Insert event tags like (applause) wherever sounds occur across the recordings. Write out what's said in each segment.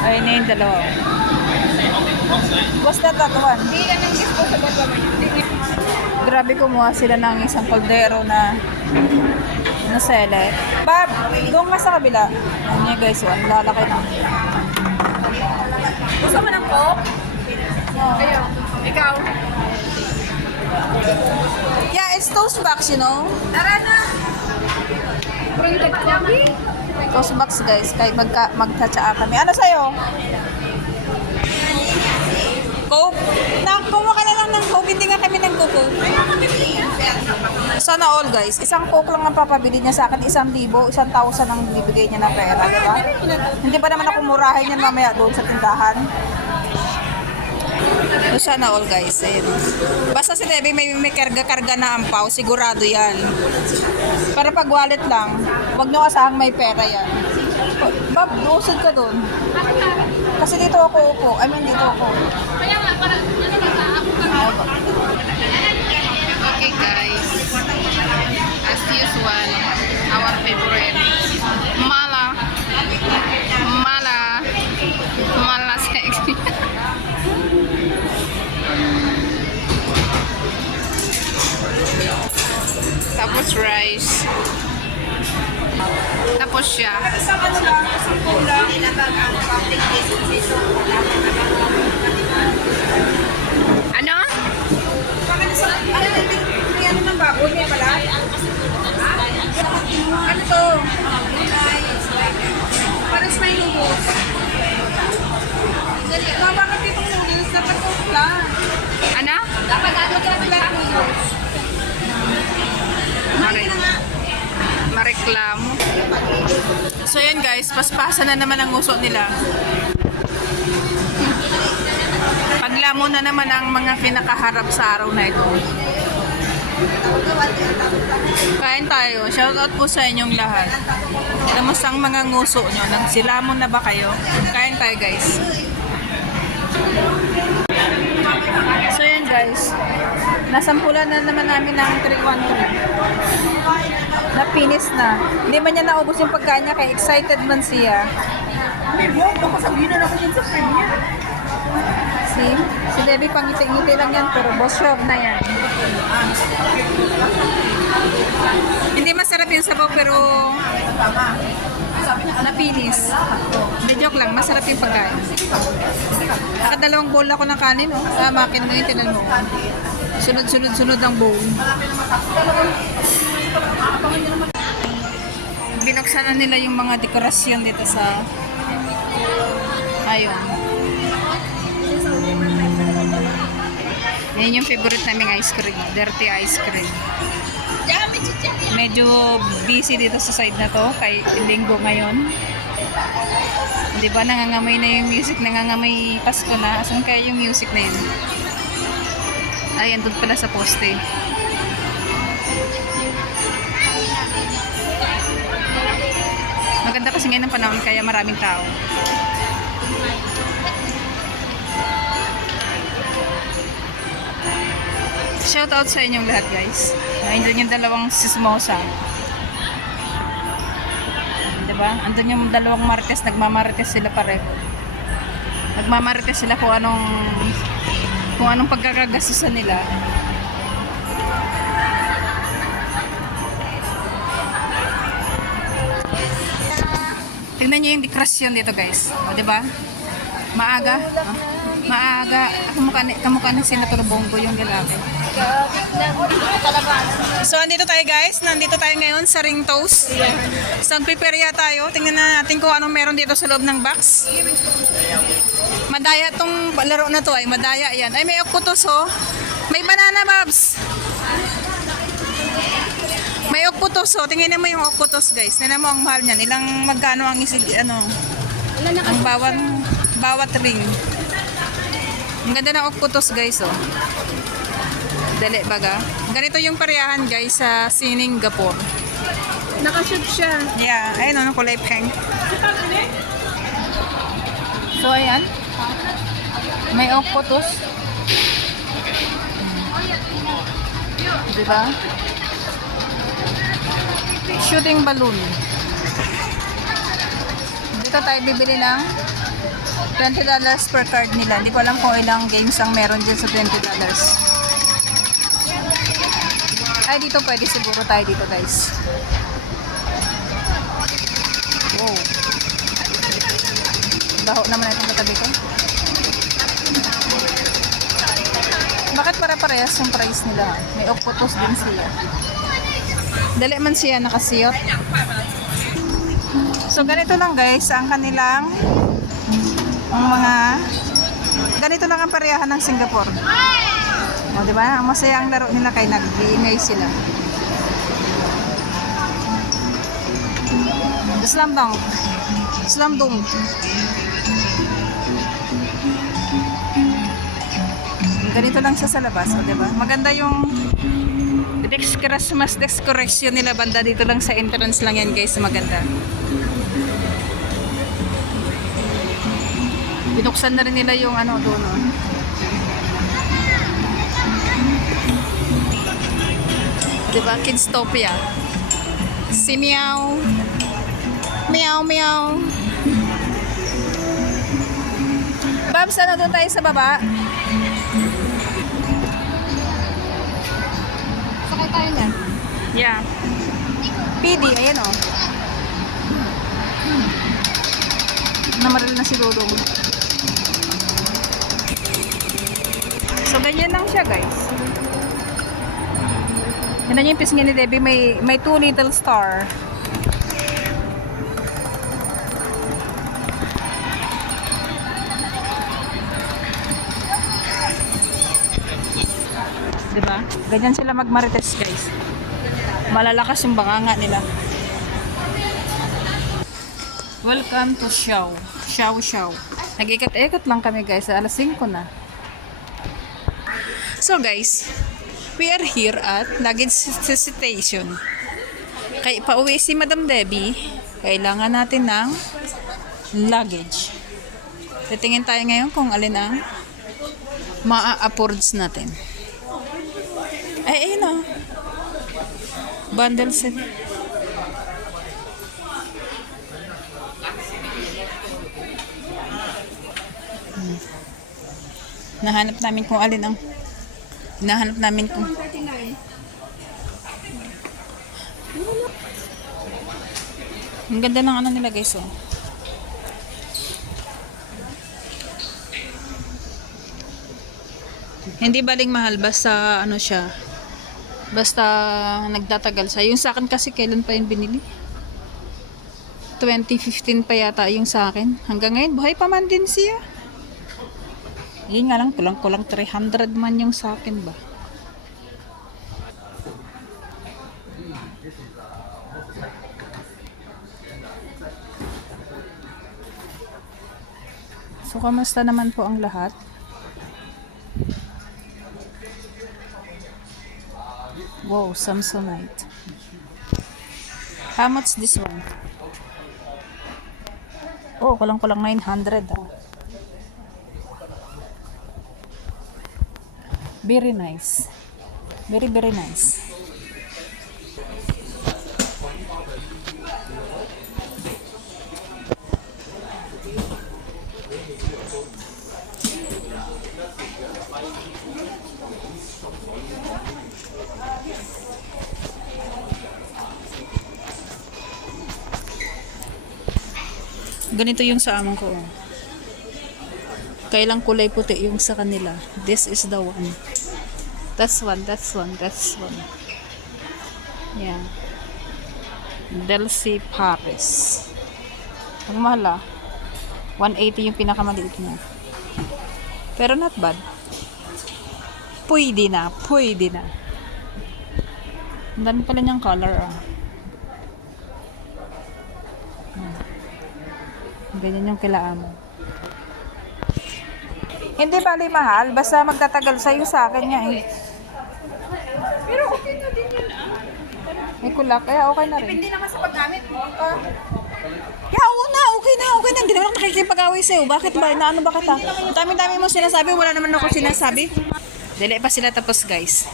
Ayun na yung dalawa. Basta tatuan. Hindi ka nang sa gagawin. Grabe kumuha sila ng isang kaldero na na sele. Bab, doon nga sa kabila. Ano niya guys, ang lalaki na. Gusto mo ng coke? Ayun, ikaw. Yeah, it's toast box, you know? Tara na! Printed coffee? Toast box guys, kay magka, magtatsaa kami. Ano sa'yo? Coke? Na, kumuha na lang ng Coke, hindi nga kami nag-Coke. Sana all guys, isang Coke lang ang papabili niya sa akin, isang libo, isang thousand ang bibigay niya na pera, di ba? Hindi pa naman ako murahin yan mamaya doon sa tindahan. So, sana all guys, ayun. Basta si Debbie may, may karga-karga na ampaw, sigurado yan. Para pag wallet lang, huwag nyo asahang may pera yan. Bob, usod ka doon. Kasi dito ako upo. I mean, dito ako. Okay guys, as usual, our favorite, mala, mala, Siya. Ano? Ano? Ano to? Paras may lubos. Bakit itong noodles? Dapat ko flat. Ano? Dapat ano ka mareklamo. So yan guys, paspasan na naman ang uso nila. Paglamo na naman ang mga kinakaharap sa araw na ito. Kain tayo. Shout out po sa inyong lahat. Kamusta ang mga nguso nyo? Nagsilamon na ba kayo? Kain tayo guys. So yan guys. Nasampulan na naman namin ng 313. Napinis na. Hindi man niya naubos yung pagkain niya kaya excited man siya. May buhok baka sabihin na ako dyan sa kanya. See? Si Debbie pangiti-ngiti lang yan pero boss shop na yan. Hindi masarap yung sabaw pero napinis. Hindi joke lang, masarap yung pagkain. Nakadalawang bowl ako ng kanin, oh. Sa makin mo yung tinan mo. Sunod-sunod-sunod ang bowl. Binuksan na nila yung mga dekorasyon dito sa ayun. Yan yung favorite naming ice cream, dirty ice cream. Medyo busy dito sa side na to, kay linggo ngayon. Di ba nangangamay na yung music, nangangamay Pasko na. Asan kaya yung music na yun? Ay, andun pala sa poste. Maganda kasi ngayon ang panahon kaya maraming tao. Shout out sa inyong lahat guys. Andun yung dalawang sismosa. Diba? Andun yung dalawang marites, nagmamarites sila pareho. Nagmamarites sila kung anong kung anong pagkakagastusan nila. Tingnan niyo yung dekorasyon dito guys. O, di ba? Maaga. ah, maaga. Kamukha ni, kamukha ni Senator Bongo yung lalaki. So, andito tayo guys. Nandito tayo ngayon sa Ring Toast. So, piperya tayo. Tingnan na natin kung anong meron dito sa loob ng box. Madaya tong laro na to ay madaya yan. Ay, may okputos oh. May banana babs. May okputos oh. Tingnan mo yung okputos guys. Tingnan mo ang mahal niyan. Ilang magkano ang isig, ano, ang bawat, bawat ring. Ang ganda ng okputos guys oh. Dali baga. Ganito yung parehahan guys sa Singapore. Nakashoot siya. Yeah, ayun ano, kulay pink. So, ayan. May octopus. Diba? Shooting balloon. Dito tayo bibili ng $20 per card nila. Hindi ko alam kung ilang games ang meron dyan sa $20. Ay, dito pwede siguro tayo dito, guys. Wow. Baho naman itong katabi ko. Bakit para-parehas yung price nila? May octopus din siya. Dali man siya nakasiyot. So, ganito lang guys, ang kanilang ang mga ganito lang ang parehahan ng Singapore. O, di ba? Ang masaya ang laro nila kay nag-iingay sila. Slam dunk. Slam dunk. Ganito lang siya sa labas, o, di ba? Maganda yung Christmas decoration nila banda dito lang sa entrance lang yan guys, maganda. Binuksan na rin nila yung ano doon. Oh. Diba? Kidstopia. Si Meow. Meow, meow. Babs, ano doon tayo sa baba? Sakay tayo niyan. Yeah. PD, ayan o. Namaril na si Dudong. So, ganyan lang siya, guys. Yan yung pisngin ni Debbie. May, may two little star. Diba? Ganyan sila magmarites, guys. Malalakas yung banganga nila. Welcome to Shaw. Shaw Shaw. Nag-ikot-ikot lang kami guys. Alas 5 na. So guys, we are here at luggage station. Kay pauwi si Madam Debbie, kailangan natin ng luggage. Titingin tayo ngayon kung alin ang maa-affords natin. Ay, ayun o. Bundle set. Hmm. Nahanap namin kung alin ang Nahanap namin kung Ang ganda ng ano nila guys oh. Hindi baling mahal basta ano siya. Basta nagtatagal siya. Yung sa akin kasi kailan pa yun binili? 2015 pa yata yung sa akin. Hanggang ngayon, buhay pa man din siya. Yun nga lang, kulang-kulang 300 man yung sa akin ba. So, kamusta naman po ang lahat? Wow, Samsonite. How much this one? Oh, kulang-kulang 900 ah. Very nice. Very, very nice. Ganito yung sa amon ko. Kailang kulay puti yung sa kanila. This is the one. That's one, that's one, that's one. Yeah. Delcy Paris. Ang mahal ah. 180 yung pinakamaliit niya. Pero not bad. Pwede na, pwede na. Ang dami pala niyang color ah. Ganyan yung kilaan mo. Hindi bali mahal, basta magtatagal sa'yo sa akin niya eh. Pero okay na din yun ah. May kulak, kaya okay na rin. Hindi naman sa paggamit mo. Ah. Yeah, oo na, okay na, okay na. Hindi naman ako nakikipag-away sa'yo. Bakit ba? Inaano ba kita? Ang dami-dami mo sinasabi, wala naman ako sinasabi. Dili pa sila tapos, guys.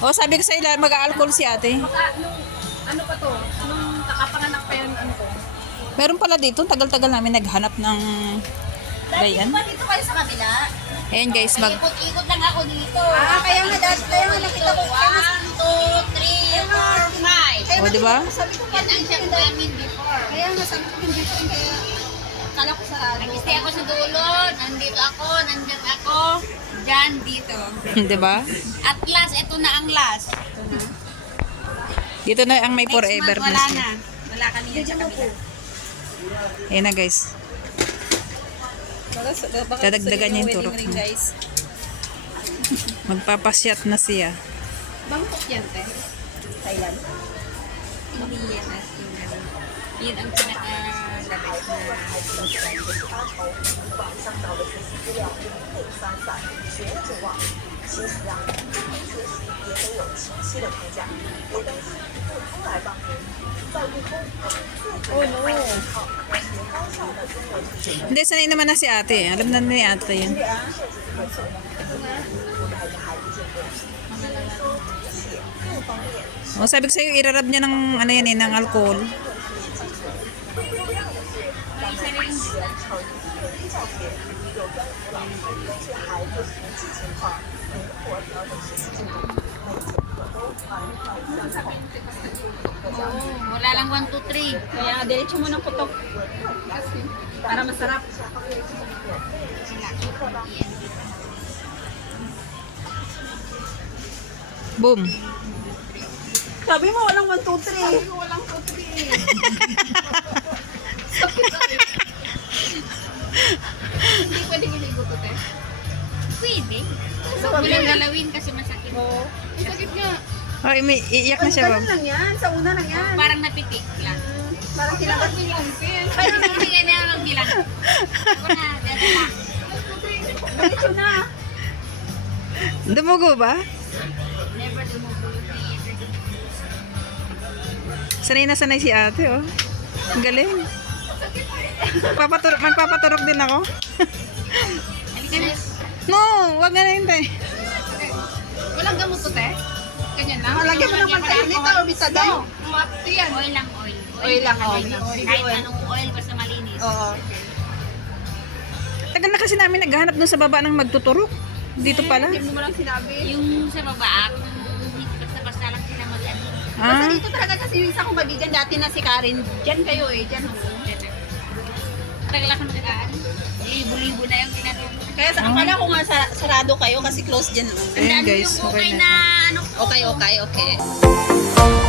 Oh, sabi ko sa ila, mag-aalcohol si ate. Nung ano pa to, ano Meron pala dito, tagal-tagal namin naghanap ng gayan. Dito kayo sa kabila. Ayan guys, mag Ikot-ikot lang ako dito. Ah, kaya nga dati, kaya nga nakita ko. One, two, three, four, five. O, di ba? Sabi ko, yan ang siyang namin before. Kaya nga sabi ko, hindi ko kaya kala ko sarado. Nag-stay ako sa dulo, nandito ako, nandyan ako, dyan, dito. (laughs) di ba? At last, ito na ang last. Dito na ang may Next forever month, na wala siya. na. Wala kami yan sa kabila. Ayan na guys. Dadagdagan niya yung turok niya. guys. (laughs) Magpapasyat na siya. Bangkok yan, te. Thailand? Hindi yan as in, ano, Yun ang pinaka-labas na Hindi, sanay naman na si ate. Alam na ni ate yun. O, sabi ko sa'yo, irarab niya ng, ano yan eh, ng alcohol. Oo, wala lang 1, 2, 3. Kaya diretso mo ng putok. Para masarap. Boom. Sabi mo, walang 1, 2, 3. Sabi mo, walang 2, 3. (laughs) Hindi pwede iligo to, te. Pwede. Huwag mo lang galawin kasi masakit. Oo. Ang sakit nga. Ay, may iiyak na siya, Ganun Bob. lang yan. Sa una lang yan. Parang napitik lang. Parang kinagat mo yung Ay, hindi ka na lang bilang. Ako na, dito na. Na. Dumugo ba? Never dumugulo na Sanay na sanay si ate, oh. Ang galing. Papaturok, magpapaturok din ako. (laughs) No, wag na na hintay. Walang gamot to, te? Ganyan lang? Malagyan mo ng pagkainit o bitadine. Ito yan. Oil lang, oil. Oil lang, Oil oil. Kahit Oil. anong oil, basta malinis. Oo. Tagal na kasi namin naghahanap dun sa baba ng magtuturok. Dito pala. Hindi mo lang sinabi. Yung sa baba, basta-basta lang sila mag-ano. Basta Ah, dito talaga kasi yung isa kong kaibigan dati na si Karen. Diyan kayo eh. Diyan oh. Tagal ako nagkaan. Libo-libo na yung ginagawa. Kaya sa, akala ko nga sa, sarado kayo kasi close dyan. Ayun, guys, Yung okay okay na. na ano Okay, okay, okay.